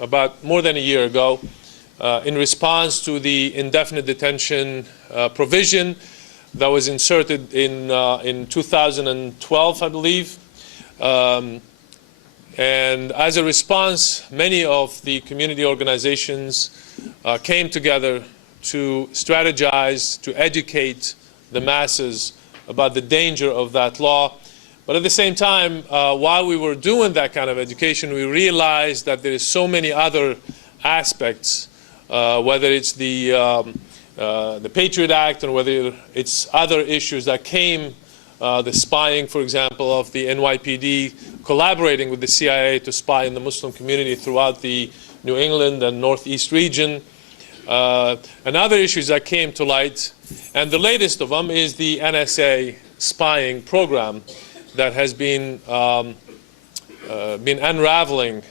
About more than a year ago, in response to the indefinite detention provision that was inserted in 2012, I believe. And as a response, many of the community organizations came together to strategize, to educate the masses about the danger of that law. But at the same time, while we were doing that kind of education, we realized that there is so many other aspects, whether it's the Patriot Act or whether it's other issues that came, the spying, for example, of the NYPD collaborating with the CIA to spy in the Muslim community throughout the New England and Northeast region, and other issues that came to light. And the latest of them is the NSA spying program that has been unraveling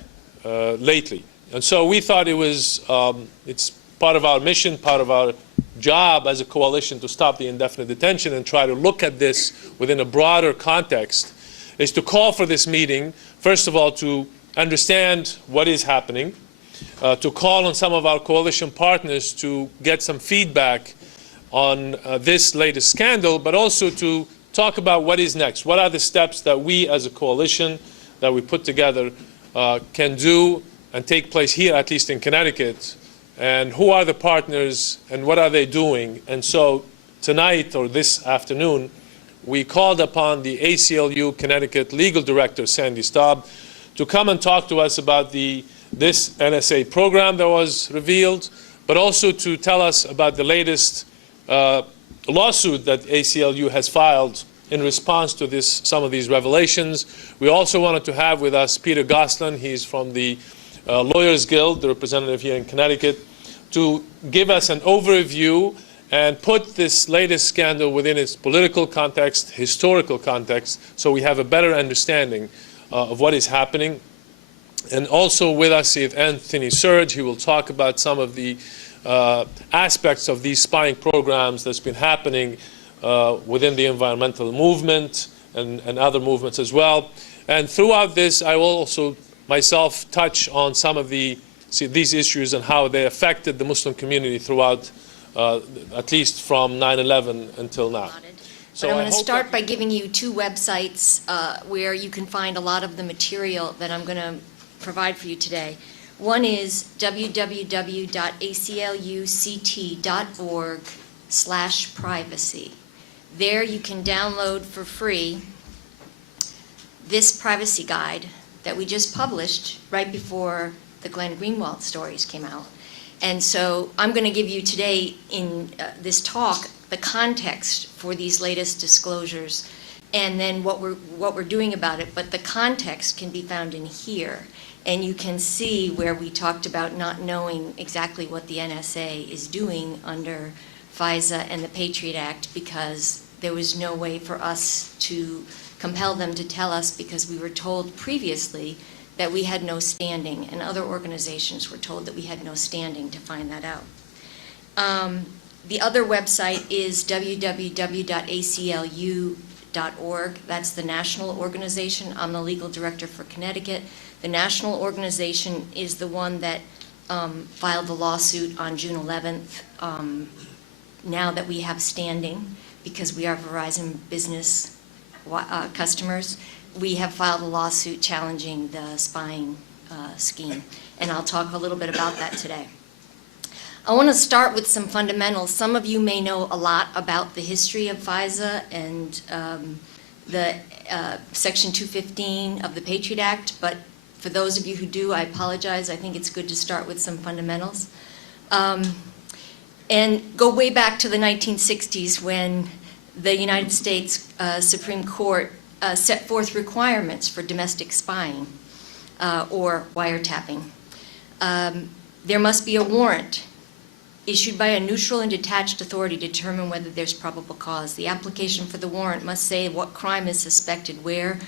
lately. And so we thought it's part of our mission, part of our job as a coalition to stop the indefinite detention and try to look at this within a broader context, is to call for this meeting, first of all, to understand what is happening, to call on some of our coalition partners to get some feedback on this latest scandal, but also to talk about what is next. What are the steps that we as a coalition that we put together can do and take place here, at least in Connecticut, and who are the partners and what are they doing? And so tonight or this afternoon, we called upon the ACLU Connecticut Legal Director, Sandy Staub, to come and talk to us about this NSA program that was revealed, but also to tell us about the latest lawsuit that ACLU has filed in response to some of these revelations. We also wanted to have with us Peter Gosselin. He's from the Lawyers Guild, the representative here in Connecticut, to give us an overview and put this latest scandal within its political context, historical context, so we have a better understanding of what is happening. And also with us is Anthony Surge. He will talk about some of the aspects of these spying programs that's been happening within the environmental movement and other movements as well. And throughout this, I will also myself touch on some of these issues and how they affected the Muslim community throughout, at least from 9/11 until now. So but I'm going to start by giving you two websites where you can find a lot of the material that I'm going to provide for you today. One is www.acluct.org/privacy. There you can download for free this privacy guide that we just published right before the Glenn Greenwald stories came out. And so I'm going to give you today in this talk the context for these latest disclosures and then what we're doing about it. But the context can be found in here. And you can see where we talked about not knowing exactly what the NSA is doing under FISA and the Patriot Act, because there was no way for us to compel them to tell us, because we were told previously that we had no standing, and other organizations were told that we had no standing to find that out. The other website is www.aclu.org. That's the national organization. I'm the legal director for Connecticut. The national organization is the one that filed the lawsuit on June 11th. Now that we have standing, because we are Verizon Business customers, we have filed a lawsuit challenging the spying scheme, and I'll talk a little bit about that today. I want to start with some fundamentals. Some of you may know a lot about the history of FISA and the Section 215 of the Patriot Act, but for those of you who do, I apologize. I think it's good to start with some fundamentals. And go way back to the 1960s when the United States Supreme Court set forth requirements for domestic spying or wiretapping. There must be a warrant issued by a neutral and detached authority to determine whether there's probable cause. The application for the warrant must say what crime is suspected, where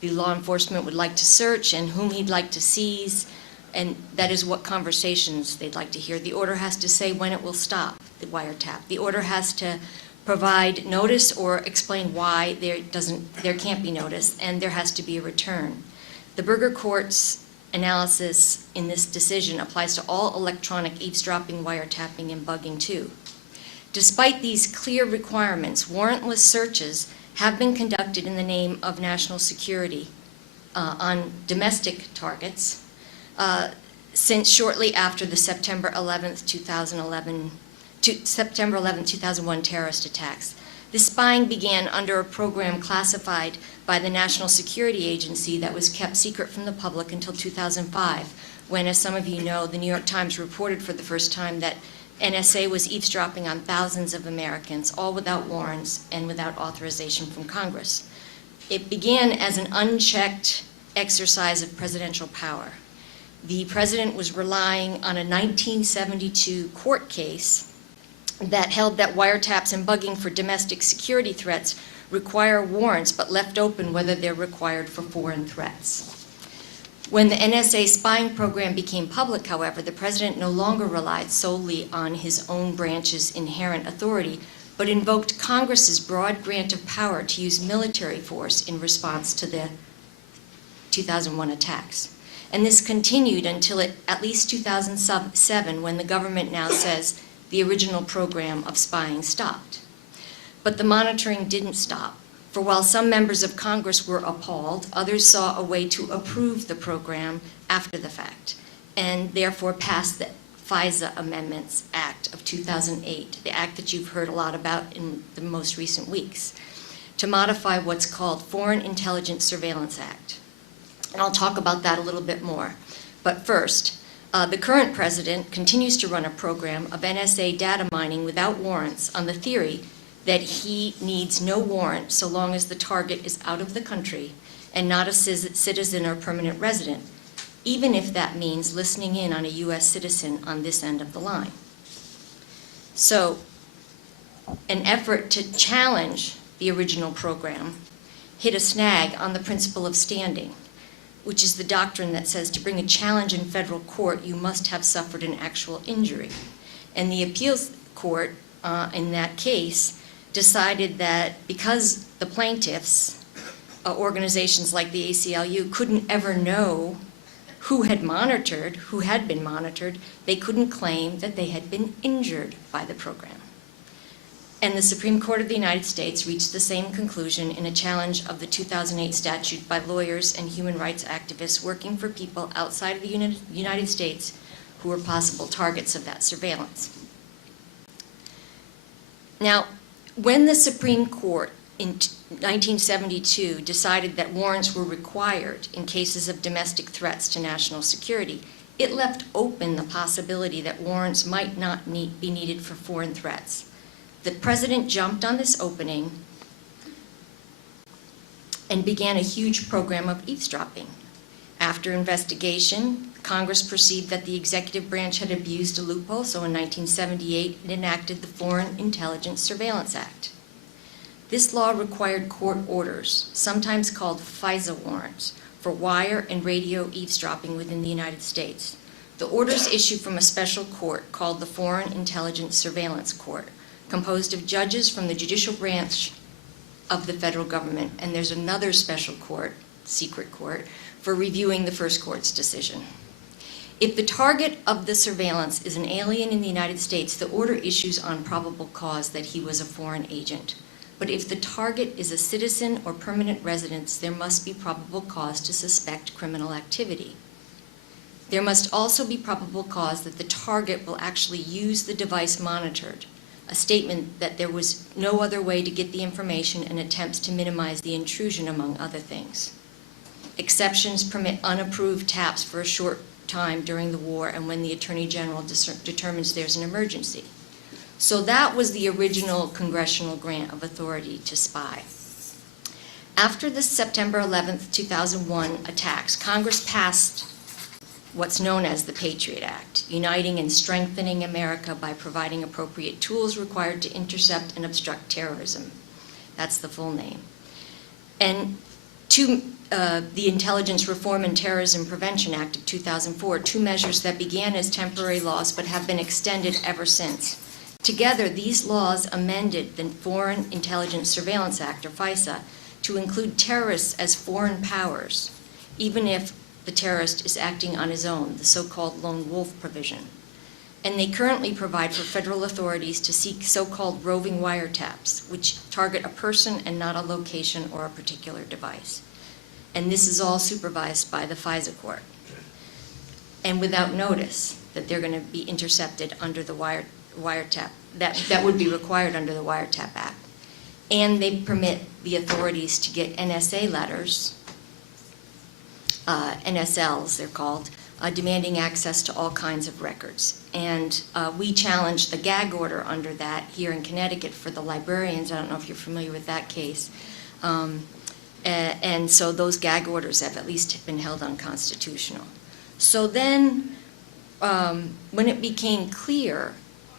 the law enforcement would like to search, and whom he'd like to seize, and that is what conversations they'd like to hear. The order has to say when it will stop, the wiretap. The order has to provide notice or explain why there can't be notice, and there has to be a return. The Berger Court's analysis in this decision applies to all electronic eavesdropping, wiretapping, and bugging too. Despite these clear requirements, warrantless searches have been conducted in the name of national security on domestic targets since shortly after the September 11, 2001 terrorist attacks. This spying began under a program classified by the National Security Agency that was kept secret from the public until 2005, when, as some of you know, the New York Times reported for the first time that NSA was eavesdropping on thousands of Americans, all without warrants and without authorization from Congress. It began as an unchecked exercise of presidential power. The president was relying on a 1972 court case that held that wiretaps and bugging for domestic security threats require warrants, but left open whether they're required for foreign threats. When the NSA spying program became public, however, the president no longer relied solely on his own branch's inherent authority, but invoked Congress's broad grant of power to use military force in response to the 2001 attacks. And this continued until at least 2007, when the government now says the original program of spying stopped. But the monitoring didn't stop. For while some members of Congress were appalled, others saw a way to approve the program after the fact, and therefore passed the FISA Amendments Act of 2008, the act that you've heard a lot about in the most recent weeks, to modify what's called Foreign Intelligence Surveillance Act. And I'll talk about that a little bit more. But first, the current president continues to run a program of NSA data mining without warrants on the theory that he needs no warrant so long as the target is out of the country and not a citizen or permanent resident, even if that means listening in on a U.S. citizen on this end of the line. So, an effort to challenge the original program hit a snag on the principle of standing, which is the doctrine that says to bring a challenge in federal court, you must have suffered an actual injury. And the appeals court in that case decided that because the plaintiffs, organizations like the ACLU, couldn't ever know who had been monitored, they couldn't claim that they had been injured by the program. And the Supreme Court of the United States reached the same conclusion in a challenge of the 2008 statute by lawyers and human rights activists working for people outside of the United States who were possible targets of that surveillance. Now, when the Supreme Court in 1972 decided that warrants were required in cases of domestic threats to national security, it left open the possibility that warrants might not be needed for foreign threats. The president jumped on this opening and began a huge program of eavesdropping. After investigation, Congress perceived that the executive branch had abused a loophole, so in 1978 it enacted the Foreign Intelligence Surveillance Act. This law required court orders, sometimes called FISA warrants, for wire and radio eavesdropping within the United States. The orders issued from a special court called the Foreign Intelligence Surveillance Court, composed of judges from the judicial branch of the federal government, and there's another special court, secret court, for reviewing the first court's decision. If the target of the surveillance is an alien in the United States, the order issues on probable cause that he was a foreign agent. But if the target is a citizen or permanent resident, there must be probable cause to suspect criminal activity. There must also be probable cause that the target will actually use the device monitored, a statement that there was no other way to get the information and attempts to minimize the intrusion, among other things. Exceptions permit unapproved taps for a short time during the war and when the Attorney General determines there's an emergency. So that was the original congressional grant of authority to spy. After the September 11, 2001 attacks, Congress passed what's known as the Patriot Act, uniting and strengthening America by providing appropriate tools required to intercept and obstruct terrorism. That's the full name. And the Intelligence Reform and Terrorism Prevention Act of 2004, two measures that began as temporary laws but have been extended ever since. Together, these laws amended the Foreign Intelligence Surveillance Act, or FISA, to include terrorists as foreign powers even if the terrorist is acting on his own, the so-called lone wolf provision. And they currently provide for federal authorities to seek so-called roving wiretaps, which target a person and not a location or a particular device. And this is all supervised by the FISA court. And without notice that they're going to be intercepted under the wiretap, that would be required under the Wiretap Act. And they permit the authorities to get NSA letters, NSLs they're called, demanding access to all kinds of records. And we challenged the gag order under that here in Connecticut for the librarians. I don't know if you're familiar with that case. And so those gag orders have at least been held unconstitutional. So then, when it became clear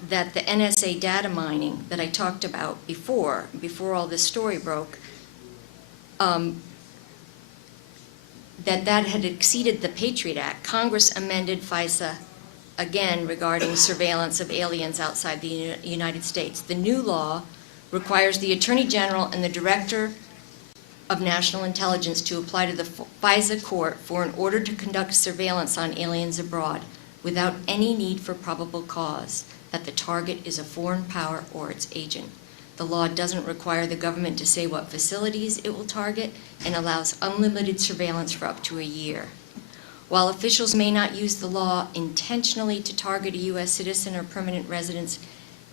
that the NSA data mining that I talked about before all this story broke, that had exceeded the Patriot Act, Congress amended FISA again regarding surveillance of aliens outside the United States. The new law requires the Attorney General and the Director of National Intelligence to apply to the FISA court for an order to conduct surveillance on aliens abroad without any need for probable cause that the target is a foreign power or its agent. The law doesn't require the government to say what facilities it will target and allows unlimited surveillance for up to a year. While officials may not use the law intentionally to target a U.S. citizen or permanent resident,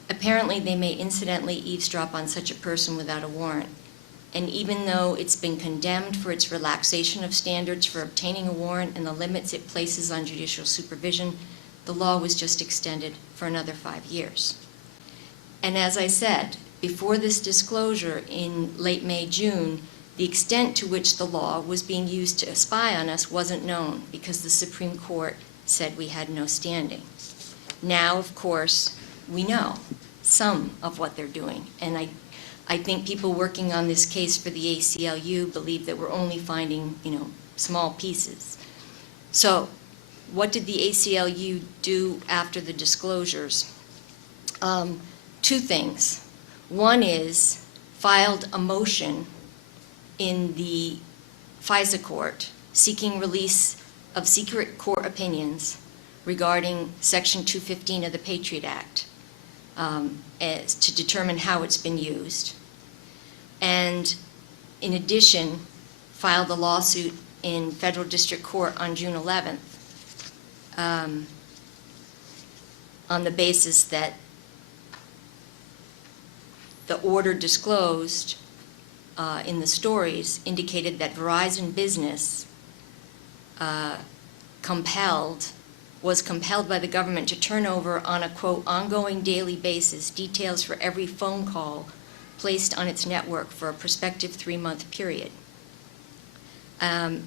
apparently they may incidentally eavesdrop on such a person without a warrant. And even though it's been condemned for its relaxation of standards for obtaining a warrant and the limits it places on judicial supervision, the law was just extended for another 5 years. And as I said, before this disclosure in late May, June, the extent to which the law was being used to spy on us wasn't known because the Supreme Court said we had no standing. Now, of course, we know some of what they're doing. And I think people working on this case for the ACLU believe that we're only finding, small pieces. So what did the ACLU do after the disclosures? Two things. One is filed a motion in the FISA court seeking release of secret court opinions regarding Section 215 of the Patriot Act as to determine how it's been used. And in addition, filed a lawsuit in federal district court on June 11th on the basis that the order disclosed in the stories indicated that Verizon Business was compelled by the government to turn over on a, quote, ongoing daily basis details for every phone call placed on its network for a prospective 3-month period. And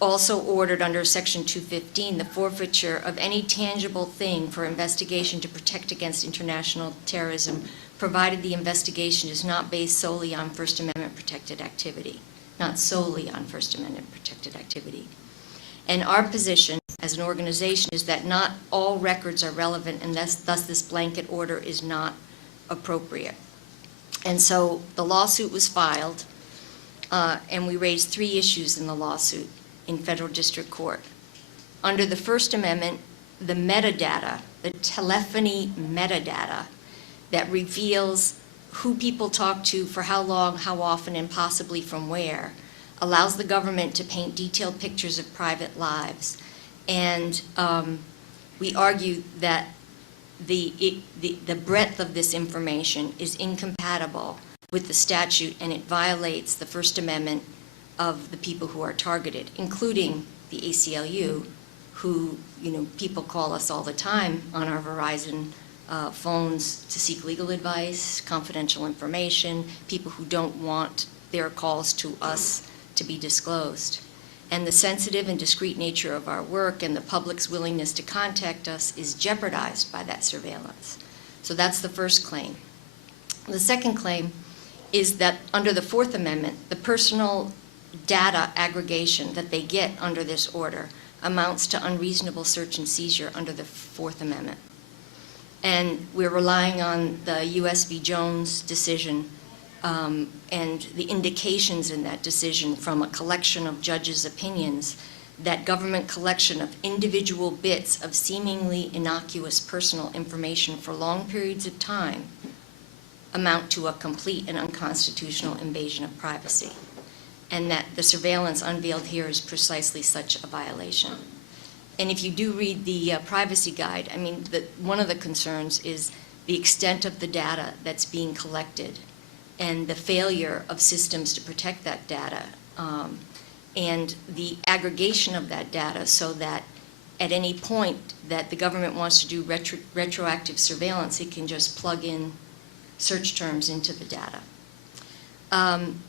also ordered under Section 215 the forfeiture of any tangible thing for investigation to protect against international terrorism, provided the investigation is not based solely on First Amendment protected activity, not solely on First Amendment protected activity. And our position as an organization is that not all records are relevant, and thus this blanket order is not appropriate. And so the lawsuit was filed, and we raised 3 issues in the lawsuit in federal district court. Under the First Amendment, the metadata, the telephony metadata that reveals who people talk to, for how long, how often, and possibly from where, allows the government to paint detailed pictures of private lives. And we argue that the breadth of this information is incompatible with the statute, and it violates the First Amendment of the people who are targeted, including the ACLU, who, people call us all the time on our Verizon phones to seek legal advice, confidential information, people who don't want their calls to us to be disclosed. And the sensitive and discreet nature of our work and the public's willingness to contact us is jeopardized by that surveillance. So that's the first claim. The second claim is that under the Fourth Amendment, the personal data aggregation that they get under this order amounts to unreasonable search and seizure under the Fourth Amendment. And we're relying on the U.S. v. Jones decision and the indications in that decision from a collection of judges' opinions, that government collection of individual bits of seemingly innocuous personal information for long periods of time amount to a complete and unconstitutional invasion of privacy, and that the surveillance unveiled here is precisely such a violation. And if you do read the privacy guide, I mean, one of the concerns is the extent of the data that's being collected and the failure of systems to protect that data, and the aggregation of that data so that at any point that the government wants to do retroactive surveillance, it can just plug in search terms into the data. And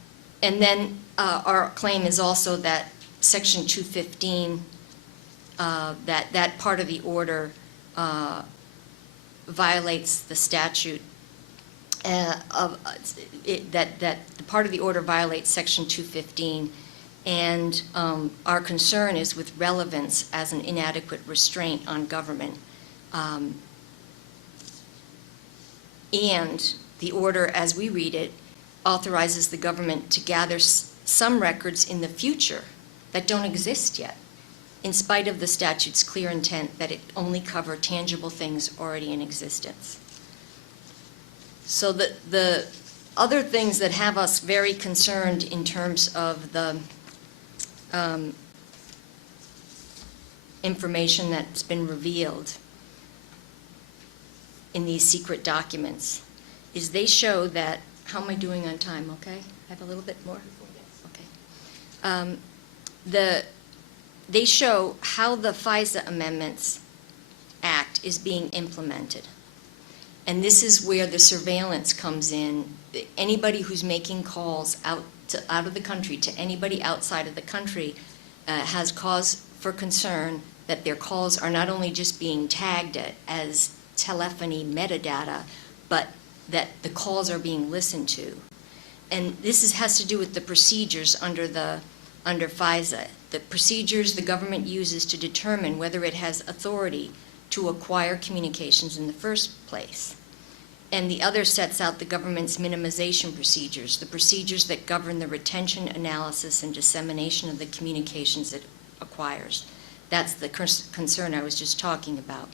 then our claim is also that Section 215, that part of the order violates the statute that the part of the order violates Section 215, and our concern is with relevance as an inadequate restraint on government. And the order, as we read it, authorizes the government to gather some records in the future that don't exist yet, in spite of the statute's clear intent that it only cover tangible things already in existence. So the other things that have us very concerned in terms of the information that's been revealed in these secret documents is they show that, how am I doing on time, okay? I have a little bit more? Okay. They show how the FISA Amendments Act is being implemented. And this is where the surveillance comes in. Anybody who's making calls out of the country to anybody outside of the country has cause for concern that their calls are not only just being tagged as telephony metadata, but that the calls are being listened to. And this has to do with the procedures under FISA. The procedures the government uses to determine whether it has authority to acquire communications in the first place. And the other sets out the government's minimization procedures, the procedures that govern the retention, analysis, and dissemination of the communications it acquires. That's the concern I was just talking about.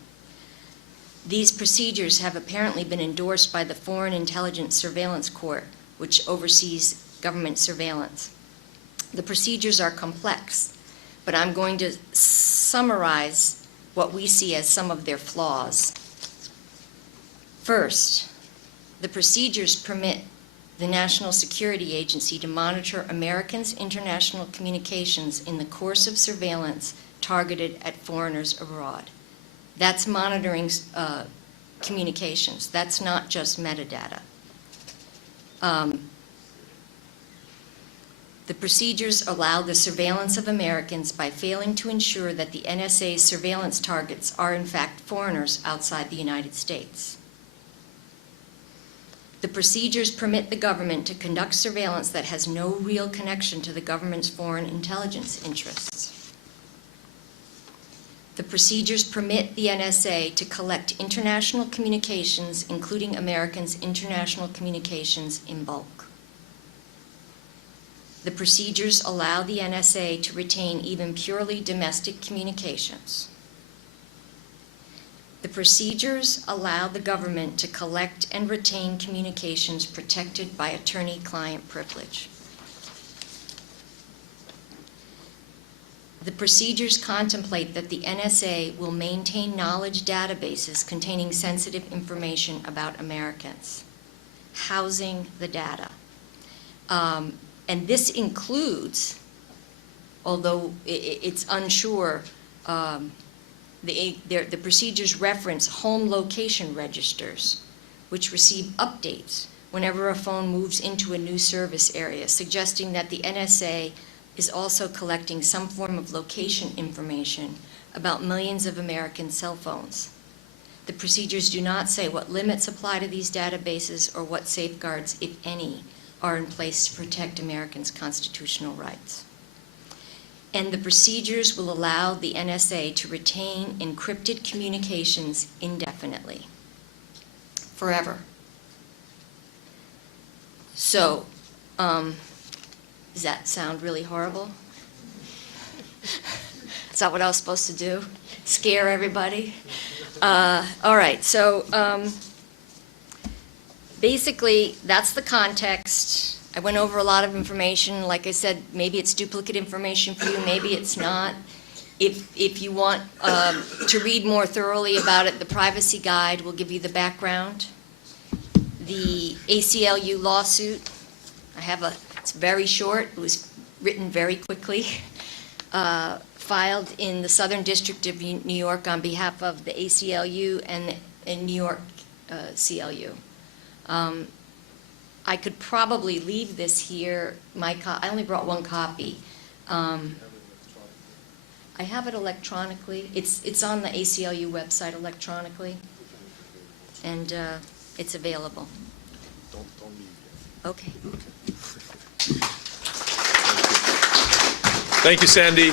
These procedures have apparently been endorsed by the Foreign Intelligence Surveillance Court, which oversees government surveillance. The procedures are complex, but I'm going to summarize what we see as some of their flaws. First, the procedures permit the National Security Agency to monitor Americans' international communications in the course of surveillance targeted at foreigners abroad. That's monitoring communications. That's not just metadata. The procedures allow the surveillance of Americans by failing to ensure that the NSA's surveillance targets are in fact foreigners outside the United States. The procedures permit the government to conduct surveillance that has no real connection to the government's foreign intelligence interests. The procedures permit the NSA to collect international communications, including Americans' international communications, in bulk. The procedures allow the NSA to retain even purely domestic communications. The procedures allow the government to collect and retain communications protected by attorney-client privilege. The procedures contemplate that the NSA will maintain knowledge databases containing sensitive information about Americans, housing the data. And this includes, although it's unsure, the procedures reference home location registers, which receive updates whenever a phone moves into a new service area, suggesting that the NSA is also collecting some form of location information about millions of American cell phones. The procedures do not say what limits apply to these databases or what safeguards, if any, are in place to protect Americans' constitutional rights. And the procedures will allow the NSA to retain encrypted communications indefinitely, forever. So, does that sound really horrible? Is that what I was supposed to do? Scare everybody? All right, so basically, that's the context. I went over a lot of information. Like I said, maybe it's duplicate information for you, maybe it's not. If you want to read more thoroughly about it, the privacy guide will give you the background. The ACLU lawsuit, it's very short, it was written very quickly, filed in the Southern District of New York on behalf of the ACLU and New York CLU. I could probably leave this here. I only brought one copy. I have it electronically. It's on the ACLU website electronically, and it's available. Don't leave yet. Okay. Thank you, Sandy.